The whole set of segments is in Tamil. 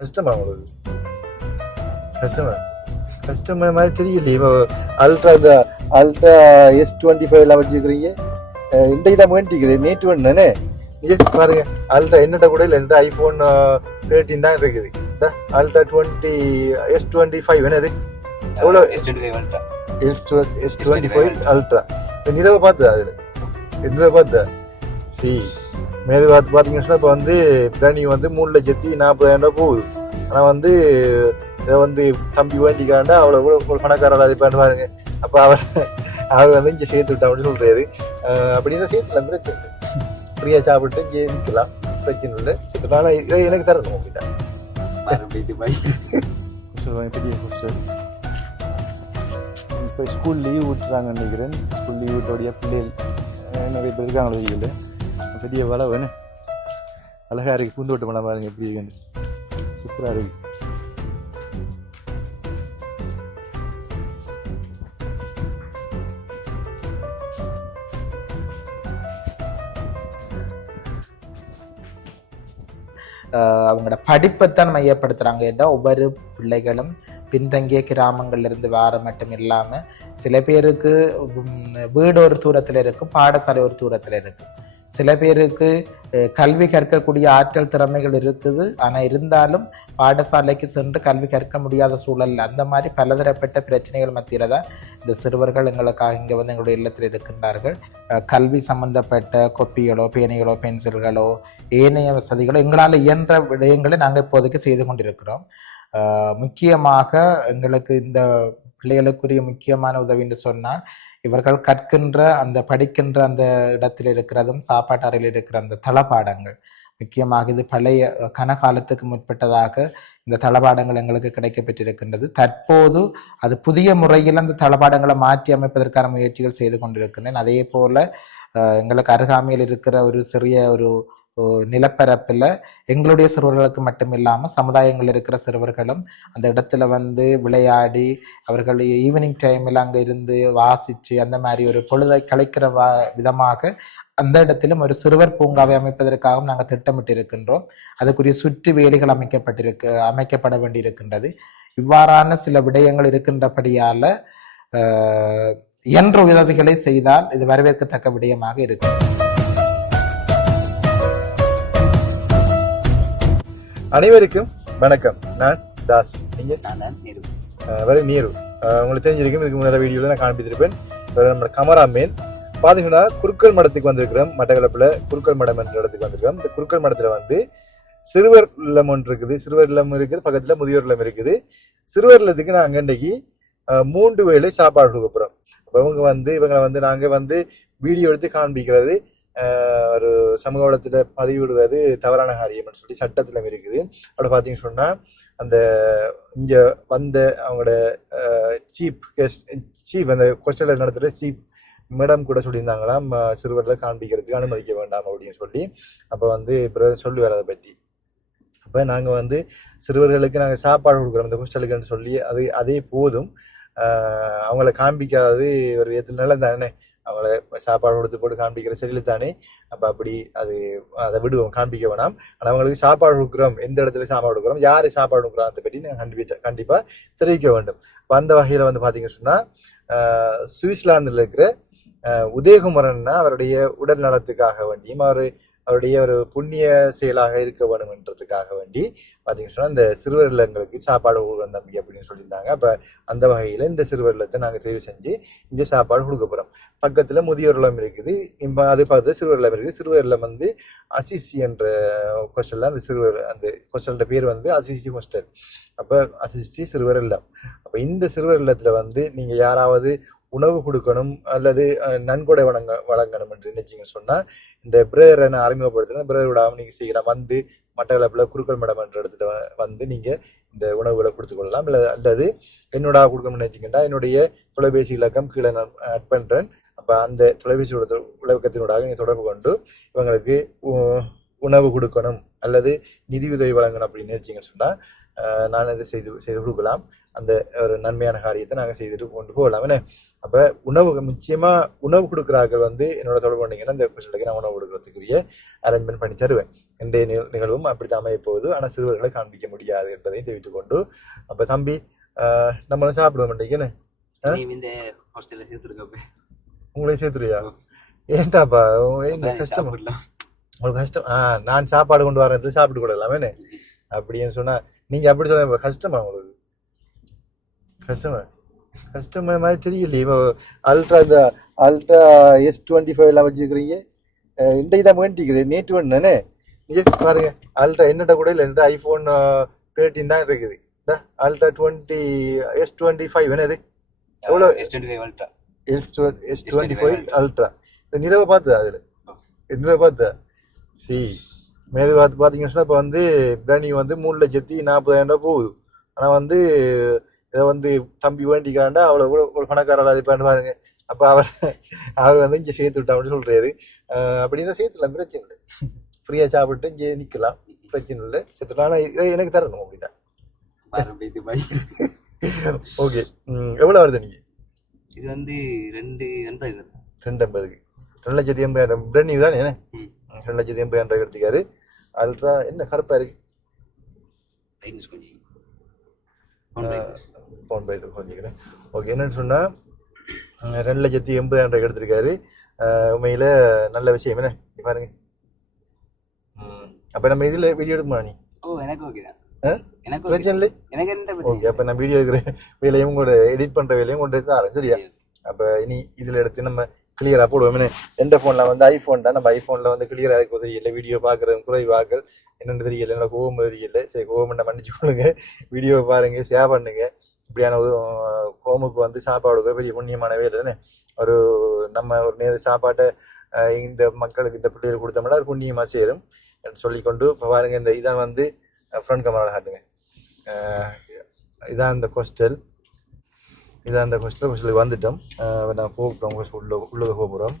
கஷ்டமா உங்களுக்கு கஷ்டமா? கஷ்டமா மாதிரி தெரியலையே. இப்போ அல்ட்ரா இந்த அல்ட்ரா எஸ் டுவெண்ட்டி ஃபைவ்லாம் வச்சுருக்கிறீங்க இன்றைக்கு தான் வேண்டிக்கிறேன் நேற்று வேணுனே இது பாருங்க. அல்ட்ரா என்னட்ட கூட இல்லை. என்கிட்ட ஐஃபோன் தேர்ட்டின் தான் இருக்குது. இந்த ultra twenty S twenty five என்னது எவ்வளோ S twenty S S twenty five ultra இந்த நிலவை பார்த்தா அதில்? நிலவை பார்த்தா சி. மேது பார்த்து பார்த்தீங்கன்னு இப்போ வந்து பிராணி வந்து மூணு லட்சத்தி நாற்பதாயிரம் ரூபாய் போகுது. ஆனால் வந்து இதை வந்து தம்பி வேண்டிக்காண்டா அவ்வளோ கூட ஒரு பணக்காரர் அது பாருங்க. அப்போ அவர் அவர் வந்து இங்கே சேர்த்து விட்டா அப்படின்னு சொல்றாரு. அஹ் அப்படின்னா சேர்த்துலாம் பிரச்சனை இல்லை. ஃப்ரீயாக சாப்பிட்டு இங்கே நிற்கலாம் பிரச்சனை இல்லை. சேர்த்துனால இதை எனக்கு தரணும் உங்ககிட்ட. பெரிய ஹோஸ்டல் இப்போ ஸ்கூல் லீவ் விட்டுறாங்கன்னு நினைக்கிறேன். ஸ்கூல் லீவ் விட்டோடைய பிள்ளைகள் நிறைய பேர் இருக்காங்க வெளியில் பெரிய வலை வேணும் அழகாக இருக்குது பூந்தோட்ட மலை பாருங்க எப்படி இருக்குன்னு சூப்பராக இருக்குது ஆஹ் அவங்களோட படிப்பைத்தான் மையப்படுத்துகிறாங்க ஏன்னா ஒவ்வொரு பிள்ளைகளும் பின்தங்கிய கிராமங்கள்லேருந்து வேறு மட்டும் இல்லாமல் சில பேருக்கு உம், வீடு ஒரு தூரத்தில் இருக்கும் பாடசாலை ஒரு தூரத்தில் இருக்கும் சில பேருக்கு கல்வி கற்கக்கூடிய ஆற்றல் திறமைகள் இருக்குது. ஆனால் இருந்தாலும் பாடசாலைக்கு சென்று கல்வி கற்க முடியாத சூழல் அந்த மாதிரி பலதரப்பட்ட பிரச்சனைகள் மத்தியில் தான் இந்த சிறுவர்கள் எங்களுக்காக இங்கே வந்து எங்களுடைய இல்லத்தில் இருக்கின்றார்கள். கல்வி சம்பந்தப்பட்ட கொப்பிகளோ பேனைகளோ பென்சில்களோ ஏனைய வசதிகளோ எங்களால் இயன்ற விடயங்களை நாங்கள் இப்போதைக்கு செய்து கொண்டிருக்கிறோம். முக்கியமாக எங்களுக்கு இந்த பிள்ளைகளுக்குரிய முக்கியமான உதவின்னு சொன்னால் இவர்கள் கற்கின்ற அந்த படிக்கின்ற அந்த இடத்தில் இருக்கிறதும் சாப்பாட்டு அறையில் இருக்கிற அந்த தளபாடங்கள். முக்கியமாக இது பழைய கனகாலத்துக்கு முற்பட்டதாக இந்த தளபாடங்கள் எங்களுக்கு கிடைக்கப்பெற்றிருக்கின்றது. தற்போது அது புதிய முறையில் அந்த தளபாடங்களை மாற்றி அமைப்பதற்கான முயற்சிகள் செய்து கொண்டிருக்கின்றன. அதே போல எங்களுக்கு அருகாமையில் இருக்கிற ஒரு சிறிய ஒரு நிலப்பரப்பில் எங்களுடைய சிறுவர்களுக்கு மட்டும் இல்லாமல் சமுதாயங்களில் இருக்கிற சிறுவர்களும் அந்த இடத்துல வந்து விளையாடி அவர்கள் ஈவினிங் டைமில் அங்கே இருந்து வாசித்து அந்த மாதிரி ஒரு பொழுதை கலைக்கிற வா விதமாக அந்த இடத்திலும் ஒரு சிறுவர் பூங்காவை அமைப்பதற்காகவும் நாங்கள் திட்டமிட்டு இருக்கின்றோம் அதுக்குரிய சுற்று வேலிகள் அமைக்கப்பட்டிருக்கு அமைக்கப்பட வேண்டி இருக்கின்றது இவ்வாறான சில விடயங்கள் இருக்கின்றபடியால் ஆஹ், இயன்ற உதவிகளை செய்தால் இது வரவேற்கத்தக்க விடயமாக இருக்கும். அனைவருக்கும் வணக்கம். நான் தாஸ். நிரு. வரை நீரு. உங்களுக்கு தெரிஞ்சிருக்கும் இதுக்கு முன்னாடி வீடியோவில் நான் காண்பித்திருப்பேன். வேற நம்ம கமராமேன் பார்த்தீங்கன்னா குருக்கள் மடத்துக்கு வந்திருக்கிறோம். மட்டக்களப்பில் குருக்கள் மடம் என்ற இடத்துக்கு வந்திருக்கிறோம். இந்த குருக்கள் மடத்தில் வந்து சிறுவர் இல்லம் ஒன்று இருக்குது. சிறுவர் இல்லம் இருக்குது. பக்கத்தில் முதியோர் இல்லம் இருக்குது. சிறுவர் இல்லத்துக்கு நாங்கள் இன்றைக்கு மூன்று வேளை சாப்பாடு கொடுக்க போகிறோம் அப்போ இவங்க வந்து இவங்களை வந்து நாங்கள் வந்து வீடியோ எடுத்து காண்பிக்கிறது. ஒரு சமூக வளத்தில் பதிவிடுவது தவறான காரியம்னு சொல்லி சட்டத்தில் இருக்குது. அப்படி பார்த்தீங்கன்னு சொன்னால் அந்த இங்கே வந்த அவங்களோட சீப் கெஸ்ட் சீப் அந்த கொஸ்டலில் நடத்துகிற சீப் மேடம் கூட சொல்லியிருந்தாங்களாம் சிறுவர்களை காண்பிக்கிறதுக்கு அனுமதிக்க வேண்டாம் அப்படின்னு சொல்லி. அப்போ வந்து பிரதர் சொல்லுவார் அதை பற்றி அப்போ நாங்கள் வந்து சிறுவர்களுக்கு நாங்கள் சாப்பாடு கொடுக்குறோம் இந்த ஹோஸ்டலுக்குன்னு சொல்லி அது அதே போதும். அவங்கள காண்பிக்காதது ஒரு விதத்தில் நல்லது தானே அவங்கள சாப்பாடு கொடுத்து போட்டு காண்பிக்கிற சரியில் தானே? அப்போ அப்படி அது அதை விடுவோம். காண்பிக்க வேணாம். ஆனால் அவங்களுக்கு சாப்பாடு கொடுக்குறோம் எந்த இடத்துல சாப்பாடு கொடுக்குறோம் யார் சாப்பாடு கொடுக்குறோம் அதை பற்றி நாங்கள் கண்டிப்பாக கண்டிப்பாக தெரிவிக்க வேண்டும். வந்த அந்த வகையில் வந்து பார்த்தீங்கன்னு சொன்னால் சுவிட்சர்லாந்தில் இருக்கிற உதயகுமரன்னா அவருடைய உடல் நலத்துக்காக வேண்டியும் அவர் அவருடைய ஒரு புண்ணிய செயலாக இருக்க வேணும்ன்றதுக்காக வேண்டி பார்த்தீங்கன்னு சொன்னால் இந்த சிறுவர் இல்லங்களுக்கு சாப்பாடு கொடுக்குறோம் தம்பி அப்படின்னு சொல்லியிருந்தாங்க. அப்போ அந்த வகையில் இந்த சிறுவர் இல்லத்தை நாங்கள் தெரிவு செஞ்சு இந்த சாப்பாடு கொடுக்க போகிறோம் பக்கத்தில் முதியோர் இல்லம் இருக்குது. இப்போ அது பார்த்து சிறுவர் இல்லம் இருக்குது. சிறுவர் இல்லம் வந்து அசிசி என்ற ஹோஸ்டலில் அந்த சிறுவர் அந்த ஹோஸ்டலோட பேர் வந்து அசிசி ஹோஸ்டல். அப்போ அசிசி சிறுவர் இல்லம். அப்போ இந்த சிறுவர் இல்லத்தில் வந்து நீங்கள் யாராவது உணவு கொடுக்கணும் அல்லது நன்கொடை வழங்க வழங்கணும் என்று நினைச்சிங்கன்னு சொன்னால் இந்த பிரேயரை நான் அறிமுகப்படுத்தினா பிரதரோட விடாமல் நீங்கள் சீக்கிரம் வந்து மட்டக்களப்பில் குருக்கள் மடம் என்ற இடத்துல வந்து நீங்கள் இந்த உணவுகளை கொடுத்துக் கொள்ளலாம். இல்லை அல்லது என்னோட கொடுக்கணும்னு நினைச்சிங்கன்னா என்னுடைய தொலைபேசி இலக்கம் கீழே நான் ஆட் பண்ணுறேன் அப்போ அந்த தொலைபேசி உலகத்தினூடாக நீங்கள் தொடர்பு கொண்டு இவங்களுக்கு உ- உணவு கொடுக்கணும் அல்லது நிதியுதவி வழங்கணும் அப்படின்னு நினைச்சிங்கன்னு சொன்னால் நான் இதை செய்து செய்து கொடுக்கலாம். அந்த ஒரு நன்மையான காரியத்தை நாங்கள் செய்துட்டு கொண்டு போகலாம் என்ன? அப்போ உணவு நிச்சயமாக உணவு கொடுக்குறார்கள் வந்து என்னோட தொடர்பு பண்ணீங்கன்னா இந்த ஸ்பெஷலுக்கு நான் உணவு கொடுக்கறதுக்குரிய அரேஞ்ச்மெண்ட் பண்ணி தருவேன். இன்றைய நிக- நிகழ்வும் அப்படித்தான் அமைய போகுது ஆனால் சிறுவர்களை காண்பிக்க முடியாது என்பதையும் தெரிவித்துக் கொண்டு அப்போ தம்பி நம்மளும் ஹாஸ்டல்ல சேர்த்துருக்கப்ப உங்களையும் சேர்த்துருவியா? ஏன்டாப்பா? என்ன கஷ்டமா? உங்களுக்கு கஷ்டம் ஆ நான் சாப்பாடு கொண்டு வரது சாப்பிட்டு கொடுக்கலாமே அப்படின்னு சொன்னா நீங்க அப்படி சொல்ல கஷ்டமா உங்களுக்கு? கஷ்டமா கஷ்டமா மாதிரி தெரியலையே. இப்போ அல்ட்ரா இந்த அல்ட்ரா எஸ் டுவெண்ட்டி ஃபைவ் எல்லாம் வச்சிருக்கிறீங்க. இன்றைக்கு தான் வேண்டிக்கிறேன் நேற்று வேணும் தானே? நீங்க பாருங்க. அல்ட்ரா என்னட்ட கூட இல்லை. என்கிட்ட ஐஃபோன் தேர்ட்டின் தான் இருக்குது. இந்த ultra twenty S twenty five என்னது? எவ்வளோ? S twenty five ultra S S twenty five ultra இந்த நிலவை பார்த்தா அதில்? நிலவை பார்த்தா சி. மேது பார்த்து பார்த்தீங்கன்னு இப்போ வந்து பிராணி வந்து மூணு லட்சத்தி நாற்பதாயிரம் ரூபாய் போகுது. ஆனால் வந்து இதை வந்து தம்பி வேண்டிக்கிறாண்டா அவ்வளோ ஒரு பணக்காரராக இருப்பான்னு பாருங்க. அப்போ அவர் அவர் வந்து இங்கே சேர்த்து விட்டா அப்படின்னு சொல்கிறாரு அப்படின்னா சேர்த்துலாம் பிரச்சனை இல்லை. ஃப்ரீயாக சாப்பிட்டு இங்கே நிற்கலாம். பிரச்சனை இல்லை. சேர்த்துட்டா ஆனால் இதை எனக்கு தரணும் அப்படின்னா ஓகே. எவ்வளோ வருது நீங்கள் இது வந்து ரெண்டு எண்பது. ரெண்டு ஐம்பதுக்கு ரெண்டு லட்சத்தி எண்பதாயிரம். பிராணி தானே? என்ன ம். ரெண்டு லட்சத்தி எண்பதாயிரம் எடுத்துக்காரு. அல்ட்ரா என்ன கருப்பா இருக்கு? ஃபோன் போயிட்டு கொஞ்சிக்கிறேன் ஓகே என்னன்னு சொன்னா அஹ் ரெண்டு லட்சத்தி எண்பதாயிரம் ரூபாய் எடுத்திருக்காரு. உண்மையில நல்ல விஷயம். என்ன? இங்க பாருங்க. அப்ப நம்ம இதுல வீடியோ எடுக்குமா நீ? ஓ எனக்கு ஓகே தான்? எனக்கு பிரச்சனை இல்லை. எனக்கு எந்த ஓகே அப்ப நான் வீடியோ எடுக்கிற வேலையும் கூட எடிட் பண்ற வேலையும் கொண்டு தரேன் சரியா? அப்ப இனி இதுல எடுத்து நம்ம கிளியராக போடுவோம். எந்த ஃபோனில் வந்து ஐஃபோன் தான் நம்ம ஐஃபோனில் வந்து கிளியரா இருக்க தெரியல வீடியோ பாக்குறது குறைவாக்கள் என்னென்னு தெரியல எனக்கு கோவம் தெரியல. சரி கோவம் மன்னிச்சு கொள்ளுங்க. வீடியோ பாருங்கள் ஷேர் பண்ணுங்கள் இப்படியான ஒரு கோமுக்கு வந்து சாப்பாடு கொடுக்க பெரிய புண்ணியமானவே இல்லைன்னு ஒரு நம்ம ஒரு நேர சாப்பாட்டை இந்த மக்களுக்கு இந்த பிள்ளைகளுக்கு கொடுத்தோம்னா அது புண்ணியமாக சேரும். என்று சொல்லிக்கொண்டு இப்போ பாருங்கள் இந்த இதான் வந்து ஃப்ரண்ட் கமரால் காட்டுங்க. இதான் இந்த ஹோஸ்டல் இதை அந்த ஹோஸ்டல் கொஸ்டில் வந்துட்டோம். நான் போகிறோம் உள்ள உள்ளே போக போகிறோம்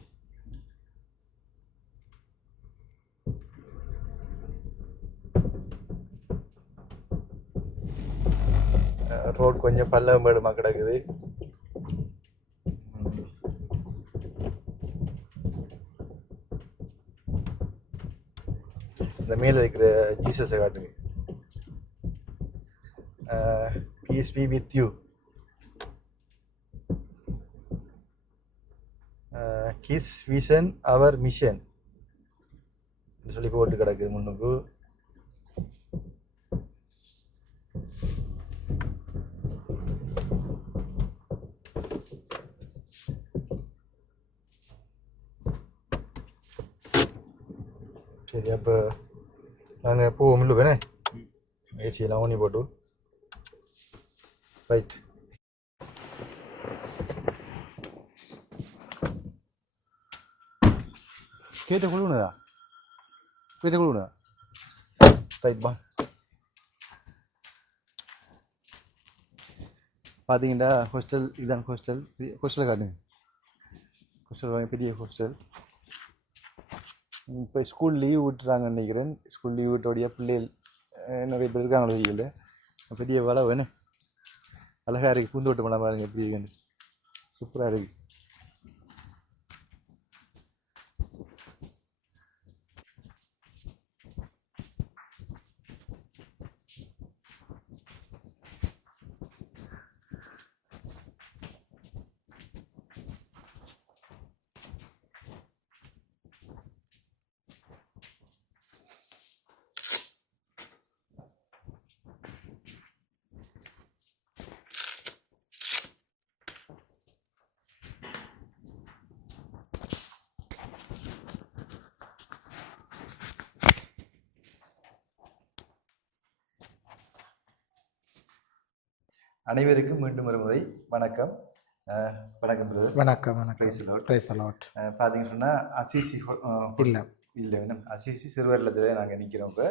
ரோட் கொஞ்சம் பள்ளம் மேடுமா கிடக்குது. இந்த மேல இருக்கிற ஜீசஸை காட்டுங்க. BSP with you kiss vision our mission சொல்லி போட்டு கிடக்குது முன்னுக்கு. சரி அப்போ நாங்கள் போவோம் இல்லை வேணே? ஏசியெல்லாம் ஊனி போட்டு. ரைட் கேட்ட கொள்ளுனதா கேட்ட கொள்ளுனதா ரைட் பா பார்த்தீங்கன்னா ஹாஸ்டல் இதுதான் ஹாஸ்டல் ஹோஸ்டலை காட்டுங்க ஹோஸ்டல் வாங்க பெரிய ஹாஸ்டல் இப்போ ஸ்கூல் லீவ் விட்டுறாங்கன்னு நினைக்கிறேன் ஸ்கூல் லீவ் விட்டோடைய பிள்ளைகள் நிறைய பேர் இருக்காங்களோ தெரியல பெரிய வலை வேணும் அழகாக இருக்குது பூந்தோட்டம் மழை பாருங்க எப்படி இருக்குன்னு சூப்பராக இருக்குது அனைவருக்கும் மீண்டும் ஒரு முறை வணக்கம். வணக்கம் பிரதர். வணக்கம் வணக்கம். பிரைஸ் அலாட் பார்த்தீங்கன்னு சொன்னால் அசிசி இல்லை. இல்லை வேணும் அசிசி சிறுவர்லத்தில் நாங்கள் நிற்கிறோம் இப்போ.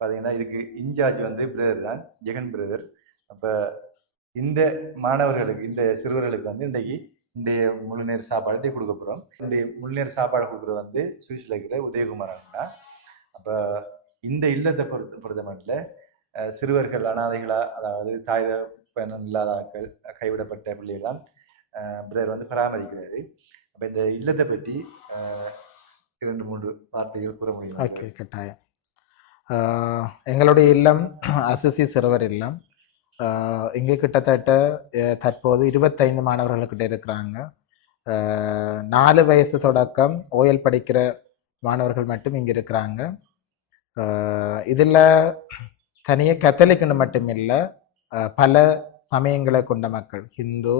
பார்த்தீங்கன்னா இதுக்கு இன்சார்ஜ் வந்து பிரதர் தான் ஜெகன் பிரதர். அப்போ இந்த மாணவர்களுக்கு இந்த சிறுவர்களுக்கு வந்து இன்றைக்கு இன்றைய முழு நேர சாப்பாடு கொடுக்க போகிறோம் இன்றைய முழு நேர சாப்பாடு கொடுக்குறது வந்து சுவிஸில் இருக்கிற உதயகுமார் அண்ணா. அப்ப இந்த இல்லத்தை பொறுத்த பொறுத்த மட்டும் சிறுவர்கள் அனாதைகளா அதாவது தாய் தகப்பன் இல்லாத ஆட்கள் கைவிடப்பட்ட பிள்ளைகள் தான் பிரதர் வந்து பராமரிக்கிறாரு. அப்ப இந்த இல்லத்தை பற்றி இரண்டு மூன்று வார்த்தைகள் கூற முடியும் ஓகே கட்டாயம். எங்களுடைய இல்லம் அசிசி சிறுவர் இல்லம். இங்கே கிட்டத்தட்ட தற்போது இருபத்தைந்து மாணவர்கள்கிட்ட இருக்கிறாங்க. நாலு வயசு தொடக்கம் ஓயல் படிக்கிற மாணவர்கள் மட்டும் இங்கே இருக்கிறாங்க. இதில் தனியாக கத்தலிக்குன்னு மட்டும் இல்லை பல சமயங்களை கொண்ட மக்கள். ஹிந்து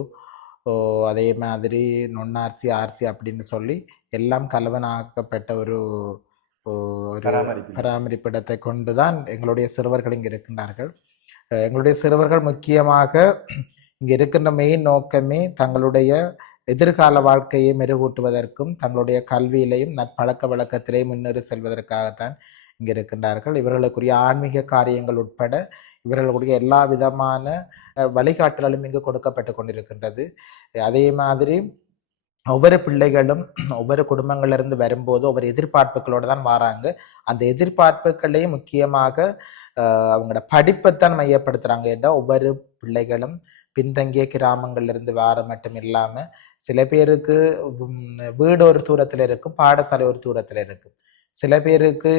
ஓ, அதே மாதிரி நொன்னார்சி ஆர்சி அப்படின்னு சொல்லி எல்லாம் கலவனாக்கப்பட்ட ஒரு பராமரிப்பிடத்தை கொண்டுதான் எங்களுடைய சிறுவர்கள் இங்கே இருக்கின்றார்கள். எங்களுடைய சிறுவர்கள் முக்கியமாக இங்கே இருக்கின்ற மெயின் நோக்கமே தங்களுடைய எதிர்கால வாழ்க்கையை மெருகூட்டுவதற்கும் தங்களுடைய கல்வியிலையும் நற்பழக்க வழக்கத்திலேயும் முன்னேறி செல்வதற்காகத்தான் இங்கே இருக்கின்றார்கள். இவர்களுக்குரிய ஆன்மீக காரியங்கள் உட்பட இவர்களுடைய எல்லா விதமான வழிகாட்டலும் இங்கு கொடுக்கப்பட்டு கொண்டிருக்கின்றது. அதே மாதிரி ஒவ்வொரு பிள்ளைகளும் ஒவ்வொரு குடும்பங்களிலிருந்து வரும்போது ஒவ்வொரு எதிர்பார்ப்புகளோடு தான் வராங்க. அந்த எதிர்பார்ப்புகளையும் முக்கியமாக அவங்களோட அவங்களோட படிப்பைத்தான் மையப்படுத்துகிறாங்க ஏன்னா ஒவ்வொரு பிள்ளைகளும் பின்தங்கிய கிராமங்கள்லேருந்து வார மட்டும் இல்லாமல் சில பேருக்கு வீடு ஒரு தூரத்தில் இருக்கும் பாடசாலை ஒரு தூரத்தில் இருக்கும். சில பேருக்கு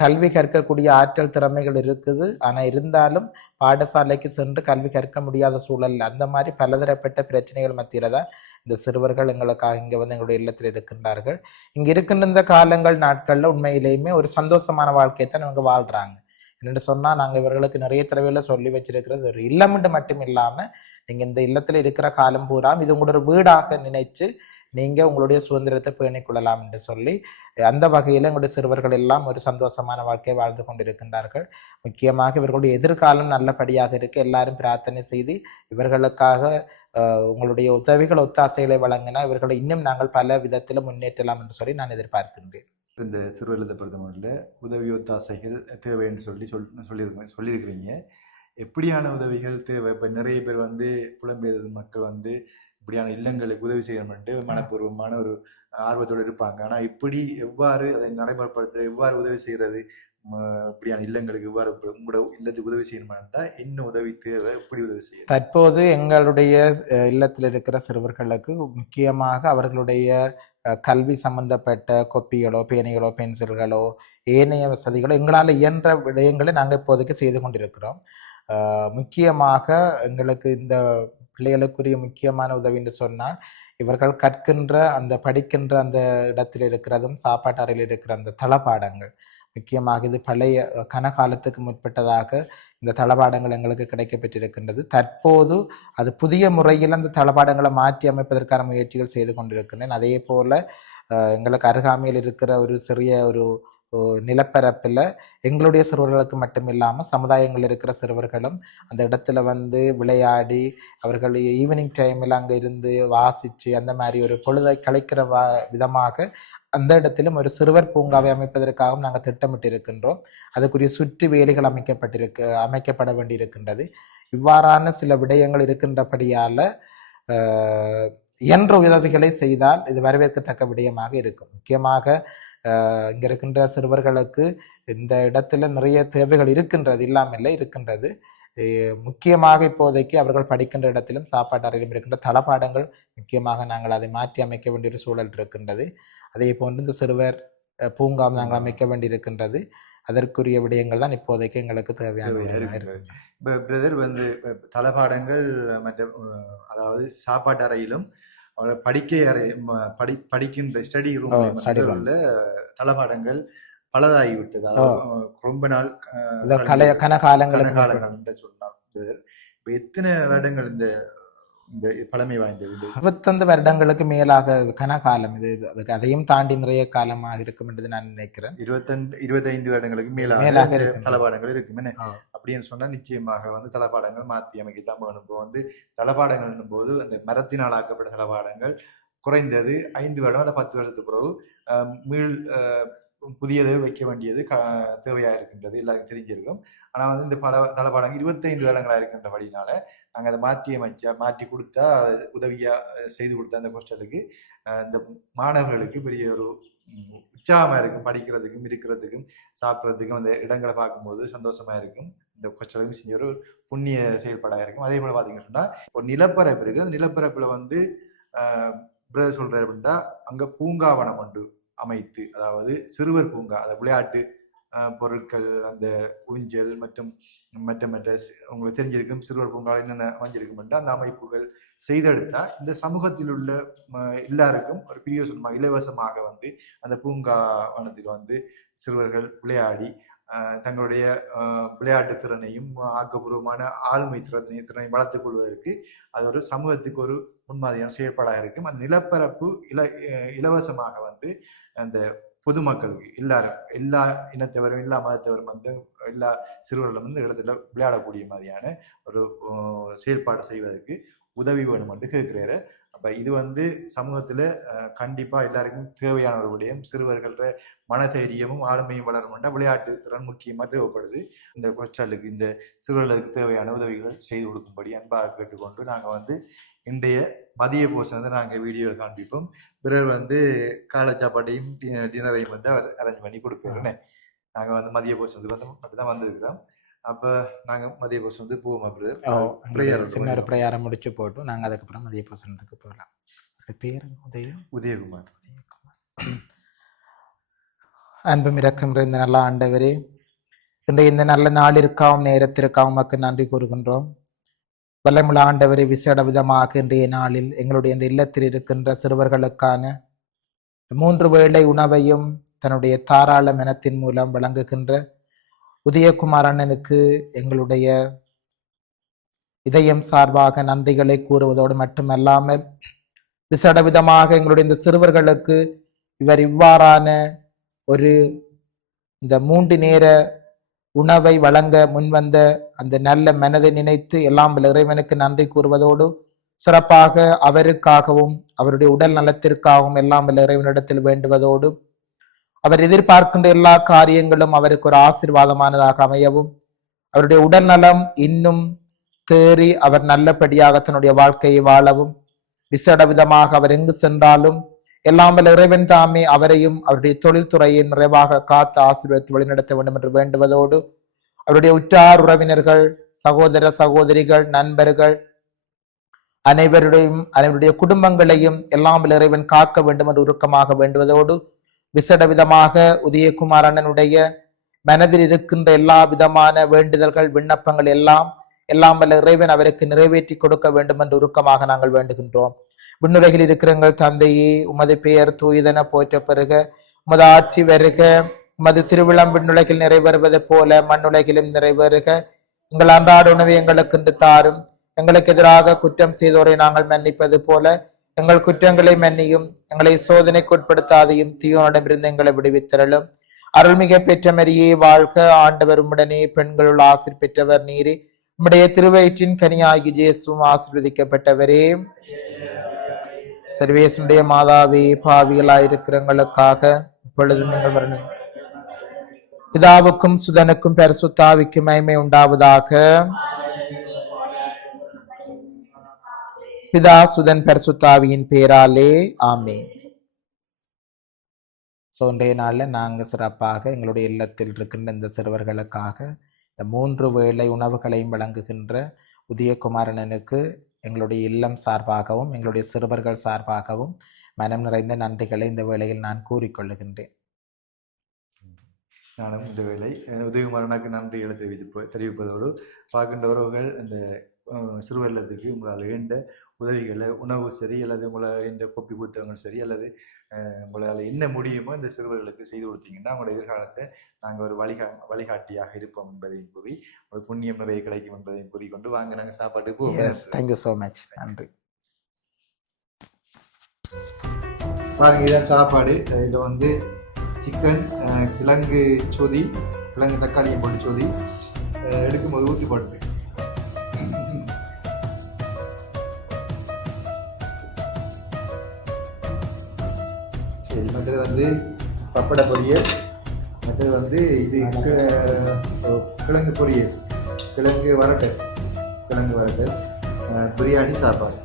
கல்வி கற்கக்கூடிய ஆற்றல் திறமைகள் இருக்குது. ஆனால் இருந்தாலும் பாடசாலைக்கு சென்று கல்வி கற்க முடியாத சூழல் அந்த மாதிரி பலதரப்பட்ட பிரச்சனைகள் மத்தியில் தான் இந்த சிறுவர்கள் எங்களுக்காக இங்கே வந்து எங்களுடைய இல்லத்தில் இருக்கின்றார்கள். இங்கே இருக்கின்ற இந்த காலங்கள் நாட்களில் உண்மையிலேயுமே ஒரு சந்தோஷமான வாழ்க்கையை தான் இவங்க வாழ்கிறாங்க என்னென்னு சொன்னால் நாங்கள் இவர்களுக்கு நிறைய தடவையில் சொல்லி வச்சிருக்கிறது ஒரு இல்லம்னு மட்டும் இல்லாமல் நீங்கள் இந்த இல்லத்தில் இருக்கிற காலம் பூரா இது உங்களோட ஒரு வீடாக நினைச்சு நீங்க உங்களுடைய சுதந்திரத்தை பேணிக் கொள்ளலாம் என்று சொல்லி அந்த வகையில் எங்களுடைய சிறுவர்கள் எல்லாம் ஒரு சந்தோஷமான வாழ்க்கையை வாழ்ந்து கொண்டிருக்கின்றார்கள். முக்கியமாக இவர்களுடைய எதிர்காலம் நல்லபடியாக இருக்க. எல்லாரும் பிரார்த்தனை செய்து இவர்களுக்காக உங்களுடைய உதவிகள் ஒத்தாசைகளை வழங்கினா இவர்களை இன்னும் நாங்கள் பல விதத்தில் முன்னேற்றலாம் என்று சொல்லி நான் எதிர்பார்க்கின்றேன். இந்த சிறுவர்களது பிரதமரில் உதவி ஒத்தாசைகள் தேவைன்னு சொல்லி சொல் சொல்லியிருக்கோம் சொல்லியிருக்கிறீங்க. எப்படியான உதவிகள் தேவை? இப்போ நிறைய பேர் வந்து புலம்பெயர் மக்கள் வந்து இப்படியான இல்லங்களுக்கு உதவி செய்யணும்ட்டு மனப்பூர்வமான ஒரு ஆர்வத்தோடு இருப்பாங்க. ஆனால் இப்படி எவ்வாறு அதை நடைமுறைப்படுத்துறது எவ்வாறு உதவி செய்கிறது இப்படியான இல்லங்களுக்கு எவ்வாறு உங்களோட இல்லத்துக்கு உதவி செய்யணுமாட்டா என்ன உதவி தேவை எப்படி உதவி செய்ய தற்போது எங்களுடைய இல்லத்தில் இருக்கிற சிறுவர்களுக்கு முக்கியமாக அவர்களுடைய கல்வி சம்பந்தப்பட்ட கொப்பிகளோ பேனைகளோ பென்சில்களோ ஏனைய வசதிகளோ எங்களால் இயன்ற விடயங்களை நாங்கள் இப்போதைக்கு செய்து கொண்டிருக்கிறோம். முக்கியமாக எங்களுக்கு இந்த பிள்ளைகளுக்குரிய முக்கியமான உதவி என்று சொன்னால் இவர்கள் கற்கின்ற அந்த படிக்கின்ற அந்த இடத்தில் இருக்கிறதும் சாப்பாட்டு அறையில் இருக்கிற அந்த தளபாடங்கள். முக்கியமாக இது பழைய கனகாலத்துக்கு முற்பட்டதாக இந்த தளபாடங்கள் எங்களுக்கு கிடைக்கப்பெற்றிருக்கின்றது. தற்போது அது புதிய முறையில் அந்த தளபாடங்களை மாற்றி அமைப்பதற்கான முயற்சிகள் செய்து கொண்டிருக்கின்றேன். அதே போல் எங்களுக்கு அருகாமையில் இருக்கிற ஒரு சிறிய ஒரு நிலப்பரப்பில் எங்களுடைய சிறுவர்களுக்கு மட்டும் இல்லாமல் சமுதாயங்களில் இருக்கிற சிறுவர்களும் அந்த இடத்துல வந்து விளையாடி அவர்கள் ஈவினிங் டைமில் அங்கே இருந்து வாசித்து அந்த மாதிரி ஒரு பொழுதை கலைக்கிற வா விதமாக அந்த இடத்திலும் ஒரு சிறுவர் பூங்காவை அமைப்பதற்காகவும் நாங்கள் திட்டமிட்டு இருக்கின்றோம் அதுக்குரிய சுற்று வேலிகள் அமைக்கப்பட்டிருக்கு அமைக்கப்பட வேண்டியிருக்கின்றது. இவ்வாறான சில விடயங்கள் இருக்கின்றபடியால் ஆஹ், இயன்ற உதவிகளை செய்தால் இது வரவேற்கத்தக்க விடயமாக இருக்கும். முக்கியமாக இங்க இருக்கின்ற சிறுவர்களுக்கு இந்த இடத்துல நிறைய தேவைகள் இருக்கின்றது இல்லாமல் இருக்கின்றது. முக்கியமாக இப்போதைக்கு அவர்கள் படிக்கின்ற இடத்திலும் சாப்பாட்டு அறையிலும் இருக்கின்ற தளபாடங்கள் முக்கியமாக நாங்கள் அதை மாற்றி அமைக்க வேண்டிய ஒரு சூழல் இருக்கின்றது. அதே போன்று இந்த சிறுவர் பூங்காவும் நாங்கள் அமைக்க வேண்டியிருக்கின்றது. அதற்குரிய விடயங்கள் தான் இப்போதைக்கு எங்களுக்கு தேவையான இப்போ பிரதர் வந்து தளபாடங்கள் மற்ற அதாவது சாப்பாட்டு அறையிலும் படிக்கை அறை படி படிக்கின்ற ஸ்டடி ரூம் study room. தளபாடங்கள் பலதாகிவிட்டது ரொம்ப நாள் முற்பட்ட- என்று. சொன்னார். எத்தனை வருடங்கள் இந்த இந்த பழமை வாய்ந்தது இருபத்தந்து வருடங்களுக்கு மேலாக இது கனகாலம் இது அதுக்கு அதையும் தாண்டி நிறைய காலமாக இருக்கும் என்று நான் நினைக்கிறேன் இருபத்தஞ்சு இருபத்தைந்து வருடங்களுக்கு மேலாக மேலாக இருக்கின்றது. தளபாடங்கள் இருக்கும் என்ன. அப்படின்னு சொன்னா நிச்சயமாக வந்து தளபாடங்கள் மாற்றி அமைக்கத்தான் வேணும் இப்போ வந்து தளபாடங்கள் போது அந்த மரத்தினால் ஆக்கப்பட்ட தளபாடங்கள் குறைந்தது ஐந்து வருடம் அல்ல பத்து வருடத்துக்கு பிறகு மீள் புதியது வைக்க வேண்டியது க தேவையாக இருக்கின்றது எல்லாருக்கும் தெரிஞ்சிருக்கும். ஆனால் வந்து இந்த பல தளபாடங்கள் இருபத்தைந்து தளங்களாக இருக்கின்ற வழியினால நாங்கள் அதை மாற்றி அமைச்சா மாற்றி கொடுத்தா அது செய்து கொடுத்த அந்த ஹோஸ்டலுக்கு இந்த மாணவர்களுக்கு பெரிய ஒரு உற்சாகமாக இருக்கும். படிக்கிறதுக்கும் இருக்கிறதுக்கும் சாப்பிட்றதுக்கும் அந்த இடங்களை பார்க்கும்போது சந்தோஷமாக இருக்கும். இந்த கொச்சளவு செஞ்ச ஒரு புண்ணிய செயல்பாடாக இருக்கும். அதே போல் பார்த்தீங்கன்னு சொன்னால் ஒரு நிலப்பரப்பு இருக்குது அந்த நிலப்பரப்பில் வந்து பிரதர் சொல்கிறார் அப்படின்னா அங்கே பூங்காவனம் உண்டு. அமைத்து அதாவது சிறுவர் பூங்கா அதாவது விளையாட்டு பொருட்கள் அந்த ஊஞ்சல் மற்றும் மற்ற மற்ற உங்களுக்கு தெரிஞ்சிருக்கும் சிறுவர் பூங்கா என்னென்ன அமைஞ்சிருக்கும் அந்த அமைப்புகள் செய்தெடுத்தா இந்த சமூகத்தில் உள்ள ம, எல்லாருக்கும் ஒரு பிரியோசனமாக இலவசமாக வந்து அந்த பூங்காவனத்தில் வந்து சிறுவர்கள் விளையாடி தங்களுடைய விளையாட்டு திறனையும் ஆக்கப்பூர்வமான ஆளுமை திறனை திறனை வளர்த்துக் கொள்வதற்கு அது ஒரு சமூகத்துக்கு ஒரு முன்மாதிரியான செயற்பாடாக இருக்கும். அந்த நிலப்பரப்பு இல இலவசமாக வந்து அந்த பொதுமக்களுக்கு எல்லாரும் எல்லா இனத்தவரும் எல்லா மதத்தவரும் வந்து எல்லா சிறுவர்களும் வந்து இடத்துல விளையாடக்கூடிய மாதிரியான ஒரு செயற்பாடு செயல்பாடு செய்வதற்கு உதவி வேணும் என்று கேட்கிறாரு அப்ப இது வந்து சமூகத்துல அஹ், கண்டிப்பா எல்லாருக்கும் தேவையான ஒரு விடயம். சிறுவர்கள மனதைரியமும் ஆளுமையும் வளரணும்னா விளையாட்டு திறன் முக்கியமா தேவைப்படுது. இந்த கொச்சாலுக்கு இந்த சிறுவர்களுக்கு தேவையான உதவிகளை செய்து கொடுக்கும்படி அன்பாக கேட்டுக்கொண்டு நாங்க வந்து இன்றைய மதிய போஷனத்தை நாங்கள் வீடியோவில் காண்பிப்போம். பிறர் வந்து காலை சாப்பாட்டையும் டின்னரையும் வந்து அவர் அரேஞ்ச் பண்ணி கொடுப்பாருன்னு நாங்கள் வந்து மதிய போஷனத்துக்கு வந்து மட்டும் தான் வந்திருக்கிறோம். அப்போ நாங்கள் மதிய போவோமா பிரதர் ஓ, prayer எங்களுடைய சின்ன ஒரு. பிரயாரம் முடிச்சு போட்டு நாங்கள் அதுக்கப்புறம் மதிய போசனத்துக்கு போகலாம் அவருடைய பேர் உதயம்? உதயகுமார். அன்பும் இரக்கம் இந்த நல்ல ஆண்டவரே இன்றைய இந்த நல்ல நாளிற்காவும் நேரத்திற்காவும் உமக்கு நன்றி கூறுகின்றோம். வல்லமுள்ள ஆண்டவரை விசேட விதமாக இன்றைய நாளில் எங்களுடைய இந்த இல்லத்தில் இருக்கின்ற சிறுவர்களுக்கான மூன்று வேளை உணவையும் தன்னுடைய தாராள மனத்தின் மூலம் வழங்குகின்ற உதயகுமார் அண்ணனுக்கு எங்களுடைய இதயம் சார்பாக நன்றிகளை கூறுவதோடு மட்டுமல்லாமல் விசடவிதமாக எங்களுடைய இந்த சிறுவர்களுக்கு இவர் இவ்வாறான ஒரு இந்த மூன்று நேர உணவை வழங்க முன்வந்த அந்த நல்ல மனதை நினைத்து எல்லாம் இறைவனுக்கு நன்றி கூறுவதோடு சிறப்பாக அவருக்காகவும் அவருடைய உடல் நலத்திற்காகவும் எல்லாம் இறைவனிடத்தில் வேண்டுவதோடு அவர் எதிர்பார்க்கின்ற எல்லா காரியங்களும் அவருக்கு ஒரு ஆசீர்வாதமானதாக அமையவும் அவருடைய உடல்நலம் இன்னும் தேறி அவர் நல்லபடியாக தன்னுடைய வாழ்க்கையை வாழவும் விசேட விதமாக அவர் எங்கு சென்றாலும் எல்லாம் வல்ல இறைவன் தாமே அவரையும் அவருடைய தொழில்துறையை நிறைவாக காத்து ஆசீர்வதித்து வழிநடத்த வேண்டும் என்று வேண்டுவதோடு அவருடைய உற்றார் உறவினர்கள் சகோதர சகோதரிகள் நண்பர்கள் அனைவருடையும் அனைவருடைய குடும்பங்களையும் எல்லாம் இறைவன் காக்க வேண்டும் என்று உருக்கமாக வேண்டுவதோடு விசட விதமாக உதயகுமார் அண்ணனுடைய மனதில் இருக்கின்ற எல்லா விதமான வேண்டுதல்கள் விண்ணப்பங்கள் எல்லாம் எல்லாம் வல்ல இறைவன் அவருக்கு நிறைவேற்றி கொடுக்க வேண்டும் என்று உருக்கமாக நாங்கள் வேண்டுகின்றோம். விண்ணுலகில் இருக்கிற எங்கள் தந்தையே உமது பெயர் தூயதென போற்ற பெறுக உமது ஆட்சி வருக. உமது திருவிழம் விண்ணுலகில் நிறைவேறுவது போல மண்ணுலகிலும் நிறைவேறுக. எங்கள் அன்றாட உணவை எங்களுக்கு என்று தாரும். எங்களுக்கு எதிராக குற்றம் செய்தோரை நாங்கள் மன்னிப்பது போல எங்கள் குற்றங்களை மன்னியும் எங்களை சோதனைக்கு உட்படுத்தாதையும் தீயோனிடமிருந்து எங்களை விடுவித்தரலும் அருள்மிக பெற்ற மரியே வாழ்க ஆண்டவர் உடனே பெண்களுள் ஆசிர் பெற்றவர் நீரே. உம்முடைய திருவயிற்றின் கனியாகி ஜேசுவும் ஆசிர்வதிக்கப்பட்டவரே. சர்வேசனுடைய மாதாவே பாவிகளாயிருக்கிறவங்களுக்காக இப்பொழுது நீங்கள் வரணும். பிதாவுக்கும் சுதனுக்கும் பெருசுத்தாவிக்கும் மயமை உண்டாவதாக. பிதா சுதன் பரிசுத்தாவியின் பேராலே ஆமே ஸோ இன்றைய நாளில் நாங்கள் சிறப்பாக எங்களுடைய இல்லத்தில் இருக்கின்ற இந்த சிறுவர்களுக்காக இந்த மூன்று வேளை உணவுகளையும் வழங்குகின்ற உதயகுமாரனனுக்கு எங்களுடைய இல்லம் சார்பாகவும் எங்களுடைய சிறுவர்கள் சார்பாகவும் மனம் நிறைந்த நன்றிகளை இந்த வேளையில் நான் கூறிக்கொள்ளுகின்றேன். நானும் இந்த வேலை உதயகுமாரனுக்கு நன்றிகளை தெரிவித்து தெரிவிப்பதோடு பார்க்கின்ற உறவுகள் இந்த சிறுவர் இல்லத்துக்கு உங்களால் இழந்த உதவிகளை உணவு சரி அல்லது உங்களை இந்த கொப்பி புத்தகங்கள் சரி அல்லது உங்களால் என்ன முடியுமோ இந்த சிறுவர்களுக்கு செய்து கொடுத்தீங்கன்னா அவங்களோட எதிர்காலத்தை நாங்கள் ஒரு வழிகா வழிகாட்டியாக இருப்போம் என்பதையும் கூறி ஒரு புண்ணியம் நிறைய கிடைக்கும் என்பதையும் கூறிக்கொண்டு வாங்க நாங்கள் சாப்பாட்டுக்கு தேங்க்யூ ஸோ மச் நன்றி. பாருங்க இதான் சாப்பாடு. இதில் வந்து சிக்கன் கிழங்கு சொதி கிழங்கு தக்காளியும் போட்டு சொதி எடுக்கும்போது ஊற்றி போடுது வந்து பப்பட பொரியல் அடுத்தது வந்து இது கிழங்கு பொரியல் கிழங்கு வரட்டு கிழங்கு வரட்டு பிரியாணி சாப்பாடு.